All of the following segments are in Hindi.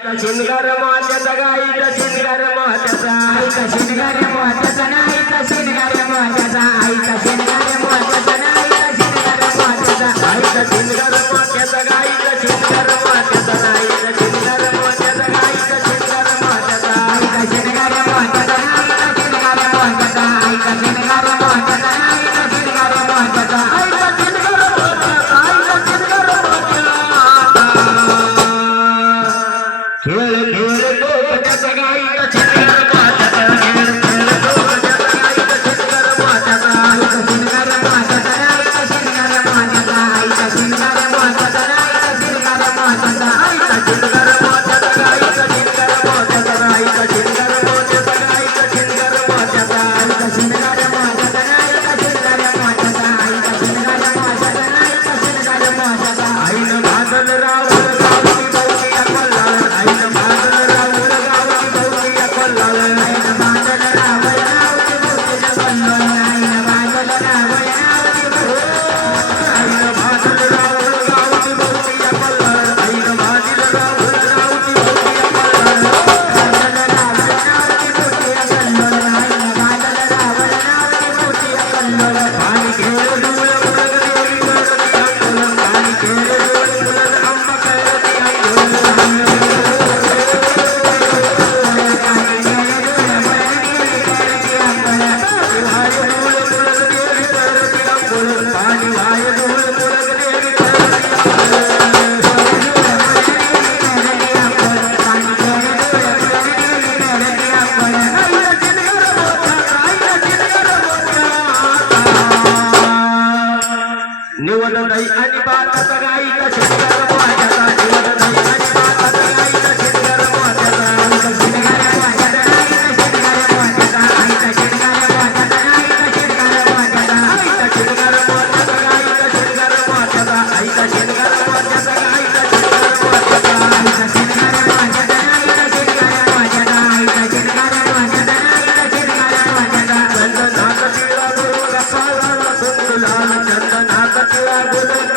शुनगर मात्याचा गाईचा शुनगर मात्याचा आईचा शुनगर मात्याचा नाईचा शुनगर मात्याचा आईचा शुनगर मात्याचा नाईचा शुनगर मात्याचा आईचा शुनगर मात्याचा गाईचा शुनगर माता आनंद आणि बाळाचा गाईचा शब्द Hare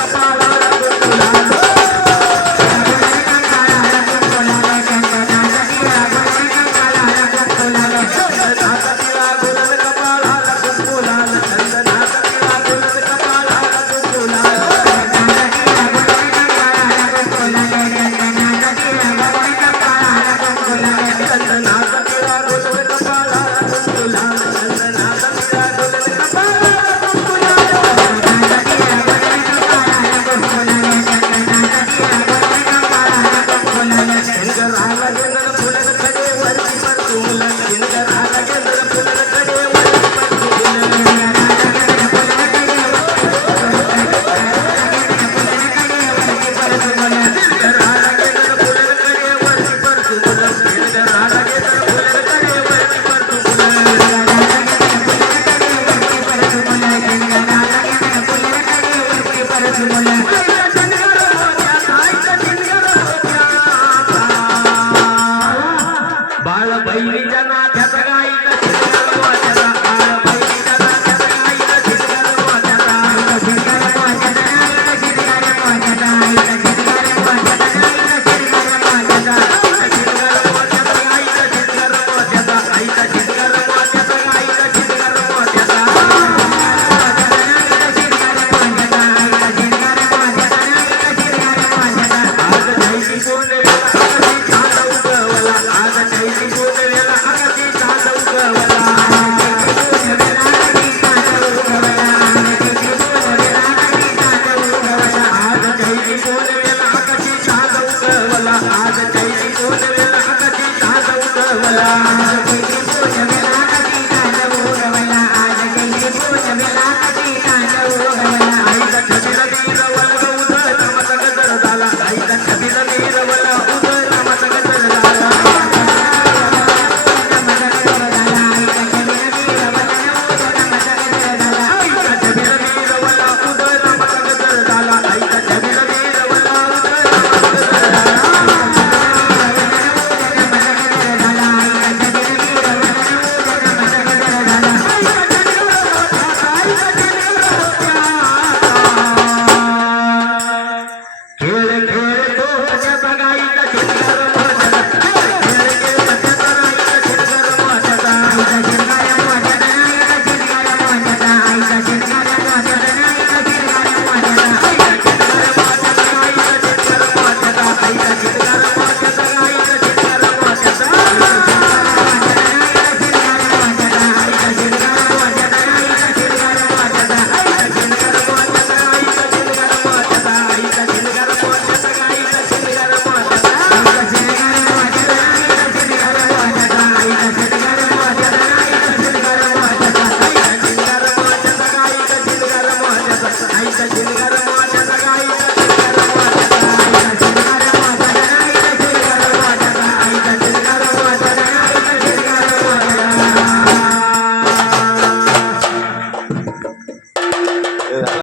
बाळ बहिणीच्या नात्याचा Thank you.